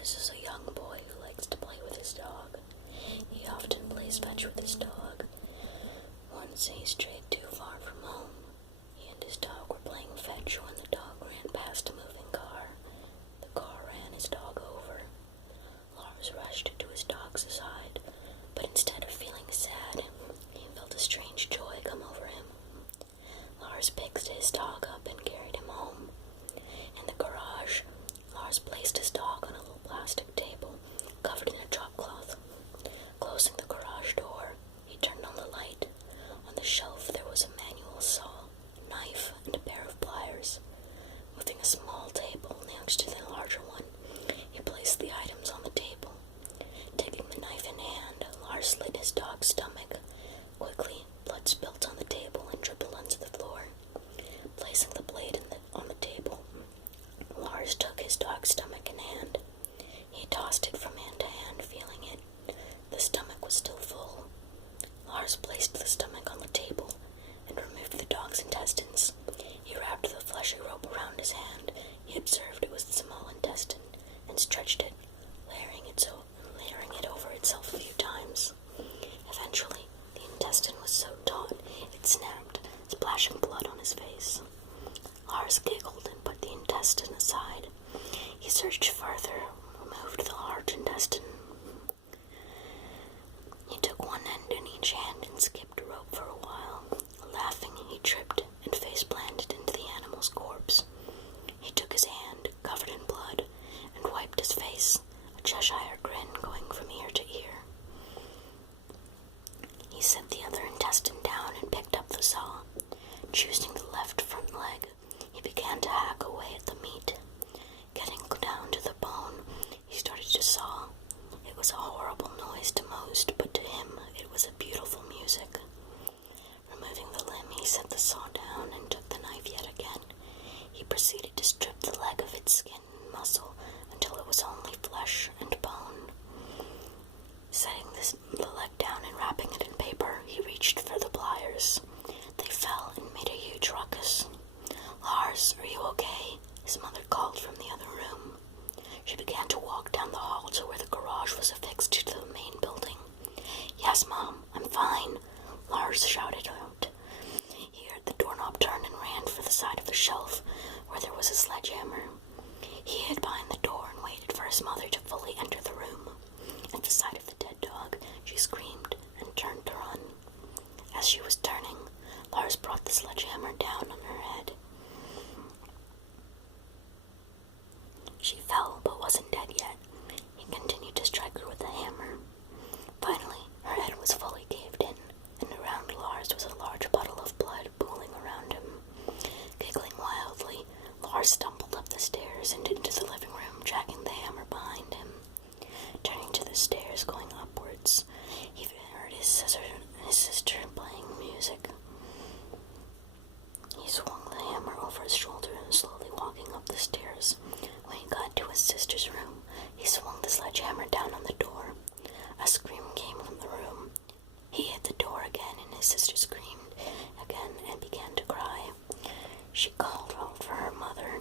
Lars is a young boy who likes to play with his dog. He often plays fetch with his dog. Once he strayed too far from home. He and his dog were playing fetch when the dog ran past a moving car. The car ran his dog over. Lars rushed to his dog's side, but instead of feeling sad, he felt a strange joy come over him. Lars picked his dog up and carried him home. In the garage, Lars placed his dog on a little plastic table covered in a drop cloth. Closing the garage door, he turned on the light. On the shelf there was a manual saw, a knife, and a pair of pliers. Moving a small table next to the larger one, he placed the items on the table. Taking the knife in hand, Lars slit his dog's stomach. Quickly, blood spilt on the table and dribbled onto the floor. Placing the blade on the table, Lars took his dog's stomach in hand. He tossed it from hand to hand, feeling it. The stomach was still full. Lars placed the stomach on the table and removed the dog's intestines. He wrapped the fleshy rope around his hand. He observed it was the small intestine and stretched it, layering it over itself a few times. Eventually, the intestine was so taut it snapped, splashing blood on his face. Lars giggled and put the intestine aside. He searched further, removed the large intestine. He took one end in each hand and skipped a rope for a while. Laughing, he tripped and face-planted into the animal's corpse. He took his hand, covered in blood, and wiped his face, a Cheshire grin going from ear to ear. He set the other intestine down and picked up the saw. Choosing the left front leg, he began to hack away at the meat. Getting down to the bone, he started to saw. It was a horrible noise to most, but to him it was a beautiful music. Removing the limb, he set the saw down and took the knife yet again. He proceeded to strip the leg of its skin and muscle until it was only flesh and bone. Setting the leg down and wrapping it in paper, he reached for the pliers. They fell and made a huge ruckus. "Lars, are you okay?" his mother called from the other room. She began to walk down the hall to where the garage was affixed to the main building. "Yes, Mom, I'm fine," Lars shouted out. He heard the doorknob turn and ran for the side of the shelf where there was a sledgehammer. He hid behind the door and waited for his mother to fully enter the room. At the sight of the dead dog, she screamed and turned to run. As she was turning, Lars brought the sledgehammer down on her head. She fell, but wasn't dead yet. He continued to strike her with the hammer. Finally, her head was fully caved in, and around Lars was a large puddle of blood pooling around him. Giggling wildly, Lars stumbled up the stairs and into the living room, dragging the hammer behind him. Turning to the stairs going upwards, he heard his sister playing music. He swung the hammer over his shoulder and slowly walking up the stairs. When he got to his sister's room, he swung the sledgehammer down on the door. A scream came from the room. He hit the door again, and his sister screamed again and began to cry. She called out for her mother.